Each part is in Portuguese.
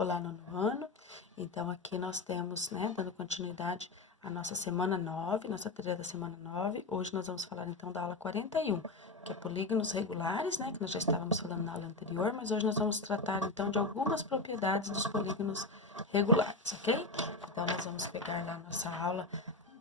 Olá, nono ano. Então, aqui nós temos, né, dando continuidade à nossa semana 9, nossa trilha da semana 9. Hoje nós vamos falar, então, da aula 41, que é polígonos regulares, né, que nós já estávamos falando na aula anterior, mas hoje nós vamos tratar, então, de algumas propriedades dos polígonos regulares, ok? Então, nós vamos pegar lá a nossa aula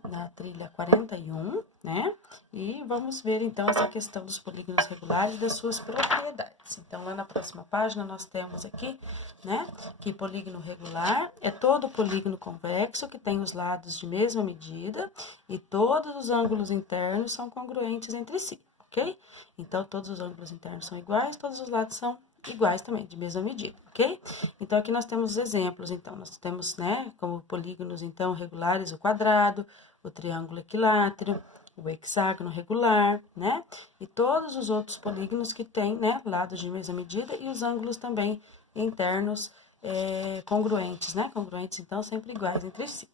na trilha 41, né? E vamos ver, então, essa questão dos polígonos regulares e das suas propriedades. Então, lá na próxima página, nós temos aqui, né, que polígono regular é todo polígono convexo que tem os lados de mesma medida e todos os ângulos internos são congruentes entre si, ok? Então, todos os ângulos internos são iguais, todos os lados são iguais também, de mesma medida, ok? Então, aqui nós temos os exemplos, então, nós temos, né, como polígonos, então, regulares, o quadrado, o triângulo equilátero, o hexágono regular, né? E todos os outros polígonos que têm, né, lados de mesma medida e os ângulos também internos congruentes, né? Congruentes, então, sempre iguais entre si.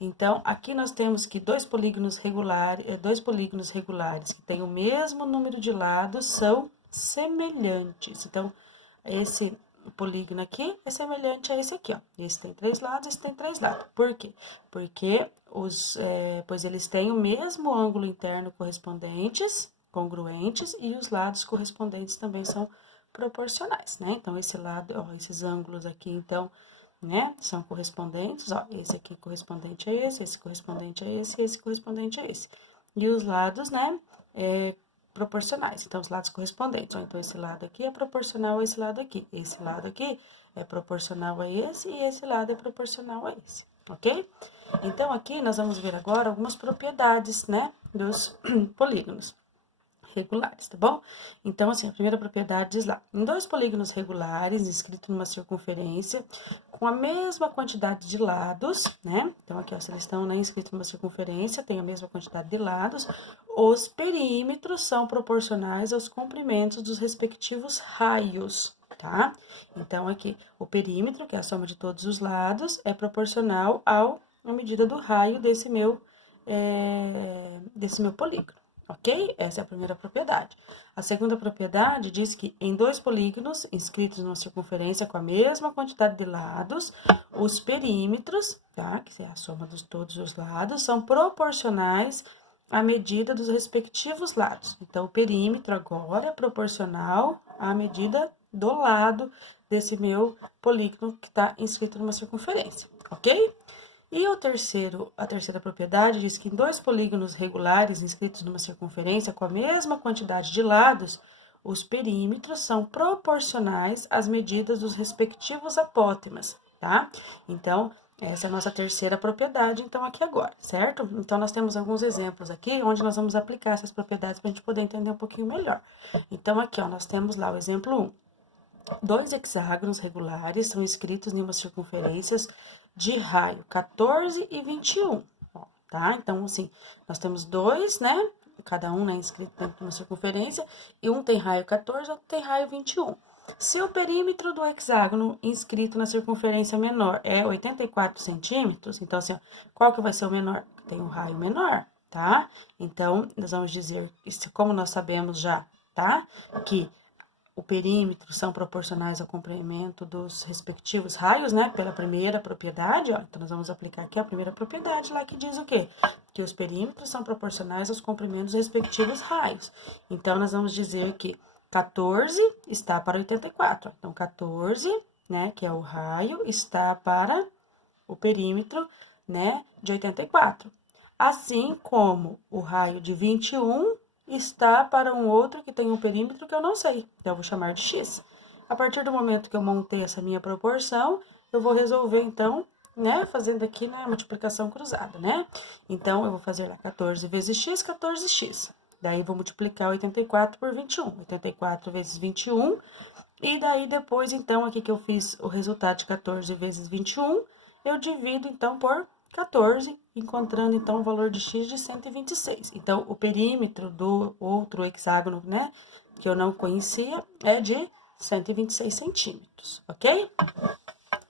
Então, aqui nós temos que dois polígonos regulares que têm o mesmo número de lados são semelhantes. Então, esse polígono aqui é semelhante a esse aqui, ó. Esse tem 3 lados, esse tem 3 lados. Por quê? Porque pois eles têm o mesmo ângulo interno congruentes, e os lados correspondentes também são proporcionais, né? Então, esse lado, ó, esses ângulos aqui, então, né, são correspondentes, ó, esse aqui correspondente a esse correspondente a esse correspondente a esse. E os lados, né, proporcionais, então os lados correspondentes, ó, então esse lado aqui é proporcional a esse lado aqui é proporcional a esse e esse lado é proporcional a esse, ok? Então aqui nós vamos ver agora algumas propriedades, né, dos polígonos regulares, tá bom? Então, assim, a primeira propriedade diz lá, em dois polígonos regulares, inscritos numa circunferência, com a mesma quantidade de lados, né? Então, aqui, ó, se eles estão, né, inscritos numa circunferência, tem a mesma quantidade de lados, os perímetros são proporcionais aos comprimentos dos respectivos raios, tá? Então, aqui, o perímetro, que é a soma de todos os lados, é proporcional à medida do raio desse meu polígono. Ok? Essa é a primeira propriedade. A segunda propriedade diz que em dois polígonos inscritos numa circunferência com a mesma quantidade de lados, os perímetros, tá? Que é a soma de todos os lados, são proporcionais à medida dos respectivos lados. Então, o perímetro agora é proporcional à medida do lado desse meu polígono que está inscrito numa circunferência, ok? E a terceira propriedade diz que em dois polígonos regulares inscritos numa circunferência com a mesma quantidade de lados, os perímetros são proporcionais às medidas dos respectivos apótemas, tá? Então, essa é a nossa terceira propriedade, então, aqui agora, certo? Então, nós temos alguns exemplos aqui, onde nós vamos aplicar essas propriedades para a gente poder entender um pouquinho melhor. Então, aqui, ó, nós temos lá o exemplo 1. Dois hexágonos regulares são inscritos em uma circunferência de raio 14 e 21, ó, tá? Então, assim, nós temos dois, né? Cada um, né, inscrito dentro de uma circunferência, e um tem raio 14, outro tem raio 21. Se o perímetro do hexágono inscrito na circunferência menor é 84 centímetros, então, assim, ó, qual que vai ser o menor? Tem um raio menor, tá? Então, nós vamos dizer, como nós sabemos já, tá? Que o perímetro são proporcionais ao comprimento dos respectivos raios, né? Pela primeira propriedade, ó. Então, nós vamos aplicar aqui a primeira propriedade lá que diz o quê? Que os perímetros são proporcionais aos comprimentos dos respectivos raios. Então, nós vamos dizer que 14 está para 84. Então, 14, né, que é o raio, está para o perímetro, né, de 84. Assim como o raio de 21 está para um outro que tem um perímetro que eu não sei, então eu vou chamar de x. A partir do momento que eu montei essa minha proporção, eu vou resolver, então, né, fazendo aqui, né, a multiplicação cruzada, né? Então, eu vou fazer lá 14 vezes x, 14x. Daí, vou multiplicar 84 por 21. 84 vezes 21. E daí, depois, então, aqui que eu fiz o resultado de 14 vezes 21, eu divido, então, por 14, encontrando, então, o valor de x de 126. Então, o perímetro do outro hexágono, né, que eu não conhecia, é de 126 centímetros, ok?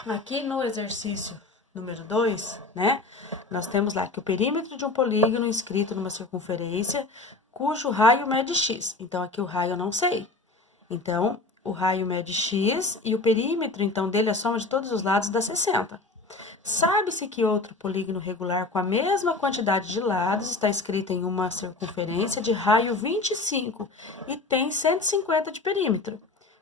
Aqui no exercício número 2, né, nós temos lá que o perímetro de um polígono inscrito numa circunferência, cujo raio mede x. Então, aqui o raio eu não sei. Então, o raio mede x e o perímetro, então, dele, a soma de todos os lados dá 60. Sabe-se que outro polígono regular com a mesma quantidade de lados está escrito em uma circunferência de raio 25 e tem 150 de perímetro.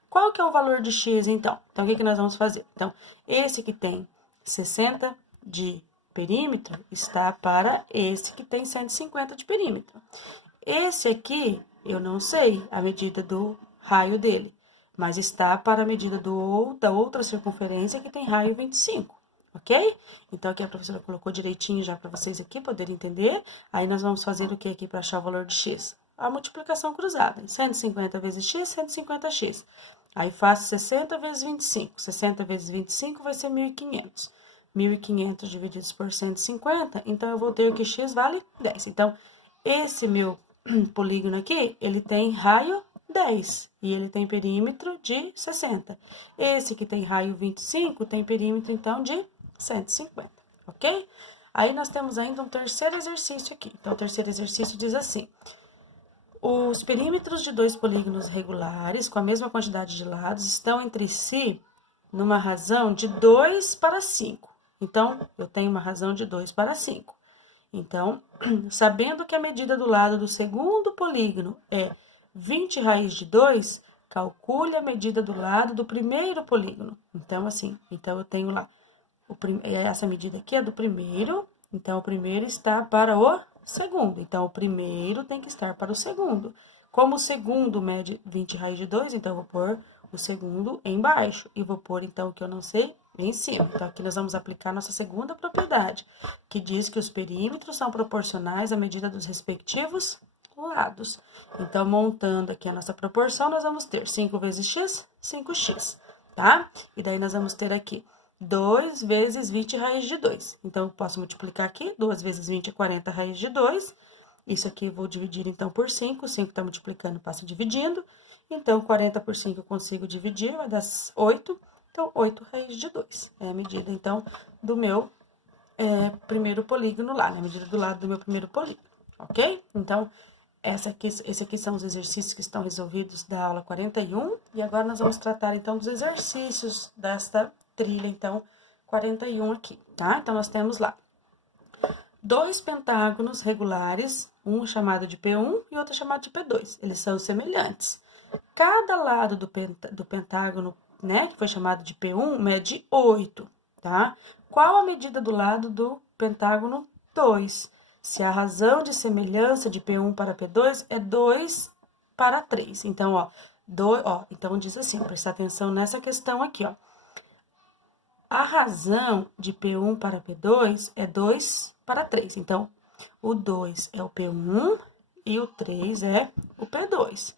Qual que é o valor de x, então? Então, o que nós vamos fazer? Então, esse que tem 60 de perímetro está para esse que tem 150 de perímetro. Esse aqui, eu não sei a medida do raio dele, mas está para a medida da outra circunferência que tem raio 25. Ok? Então, aqui a professora colocou direitinho já para vocês aqui poderem entender. Aí, nós vamos fazer o que aqui para achar o valor de x? A multiplicação cruzada. 150 vezes x, 150x. Aí, faço 60 vezes 25. 60 vezes 25 vai ser 1.500. 1.500 divididos por 150, então, eu vou ter que x vale 10. Então, esse meu polígono aqui, ele tem raio 10 e ele tem perímetro de 60. Esse que tem raio 25 tem perímetro, então, de 150, ok? Aí, nós temos ainda um terceiro exercício aqui. Então, o terceiro exercício diz assim: os perímetros de dois polígonos regulares com a mesma quantidade de lados estão entre si numa razão de 2 para 5. Então, eu tenho uma razão de 2 para 5. Então, sabendo que a medida do lado do segundo polígono é 20 raiz de 2, calcule a medida do lado do primeiro polígono. Então, assim, eu tenho lá, essa medida aqui é do primeiro, então, o primeiro está para o segundo. Então, o primeiro tem que estar para o segundo. Como o segundo mede 20 raiz de 2, então, eu vou pôr o segundo embaixo. E vou pôr, então, o que eu não sei, em cima. Então, aqui nós vamos aplicar nossa segunda propriedade, que diz que os perímetros são proporcionais à medida dos respectivos lados. Então, montando aqui a nossa proporção, nós vamos ter 5 vezes x, 5x, tá? E daí, nós vamos ter aqui 2 vezes 20 raiz de 2. Então, eu posso multiplicar aqui, 2 vezes 20 é 40 raiz de 2. Isso aqui eu vou dividir, então, por 5. 5 está multiplicando, passo dividindo. Então, 40 por 5 eu consigo dividir, vai dar 8. Então, 8 raiz de 2. É a medida, então, do meu primeiro polígono lá, né? A medida do lado do meu primeiro polígono, ok? Então, esses aqui são os exercícios que estão resolvidos da aula 41. E agora, nós vamos tratar, então, dos exercícios desta trilha, então, 41 aqui, tá? Então, nós temos lá dois pentágonos regulares, um chamado de P1 e outro chamado de P2. Eles são semelhantes. Cada lado do pentágono, né, que foi chamado de P1, mede 8, tá? Qual a medida do lado do pentágono 2? Se a razão de semelhança de P1 para P2 é 2 para 3. Então, então diz assim, prestar atenção nessa questão aqui, ó. A razão de P1 para P2 é 2 para 3. Então, o 2 é o P1 e o 3 é o P2.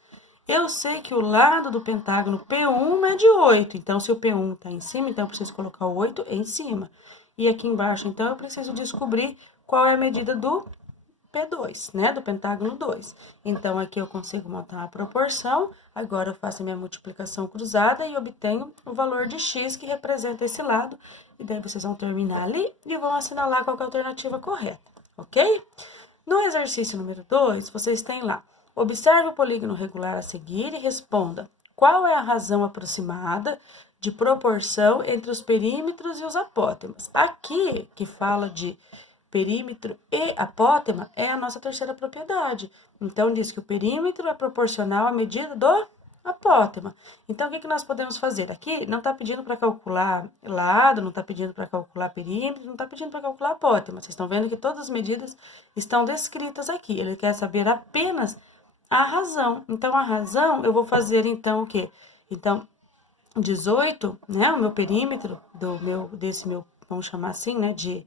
Eu sei que o lado do pentágono P1 mede 8. Então, se o P1 está em cima, então eu preciso colocar o 8 em cima. E aqui embaixo, então, eu preciso descobrir qual é a medida do P2, né? Do pentágono 2. Então, aqui eu consigo montar a proporção. Agora, eu faço a minha multiplicação cruzada e obtenho o valor de x que representa esse lado. E daí, vocês vão terminar ali e vão assinalar qual que é a alternativa correta, ok? No exercício número 2, vocês têm lá: observe o polígono regular a seguir e responda qual é a razão aproximada de proporção entre os perímetros e os apótemas. Aqui, que fala de perímetro e apótema, é a nossa terceira propriedade. Então, diz que o perímetro é proporcional à medida do apótema. Então, o que nós podemos fazer? Aqui não está pedindo para calcular lado, não está pedindo para calcular perímetro, não está pedindo para calcular apótema. Vocês estão vendo que todas as medidas estão descritas aqui. Ele quer saber apenas a razão. Então, a razão, eu vou fazer, então, o quê? Então, 18, né, o meu perímetro desse meu, vamos chamar assim, né, de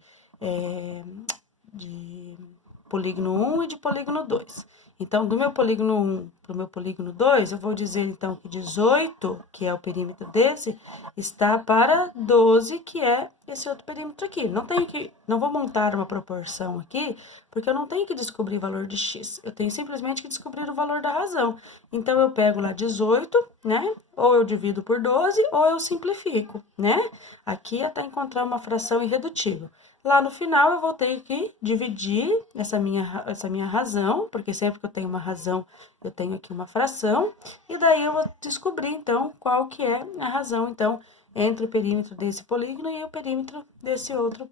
polígono 1 e de polígono 2. Então, do meu polígono 1 para o meu polígono 2, eu vou dizer, então, que 18, que é o perímetro desse, está para 12, que é esse outro perímetro aqui. Não vou montar uma proporção aqui, porque eu não tenho que descobrir o valor de x. Eu tenho simplesmente que descobrir o valor da razão. Então, eu pego lá 18, né? Ou eu divido por 12, ou eu simplifico, né? Aqui é até encontrar uma fração irredutível. Lá no final, eu vou ter que dividir essa minha razão, porque sempre que eu tenho uma razão, eu tenho aqui uma fração, e daí eu vou descobrir, então, qual que é a razão, então, entre o perímetro desse polígono e o perímetro desse outro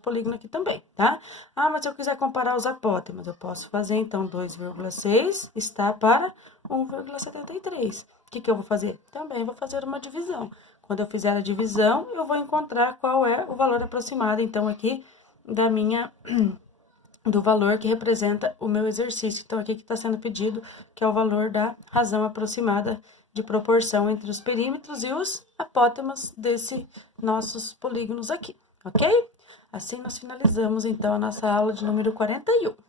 polígono aqui também, tá? Ah, mas se eu quiser comparar os apótemas, eu posso fazer, então, 2,6 está para 1,73. O que eu vou fazer? Também vou fazer uma divisão. Quando eu fizer a divisão, eu vou encontrar qual é o valor aproximado, então, aqui, do valor que representa o meu exercício. Então, aqui que está sendo pedido, que é o valor da razão aproximada de proporção entre os perímetros e os apótemas desses nossos polígonos aqui, ok? Assim, nós finalizamos, então, a nossa aula de número 41.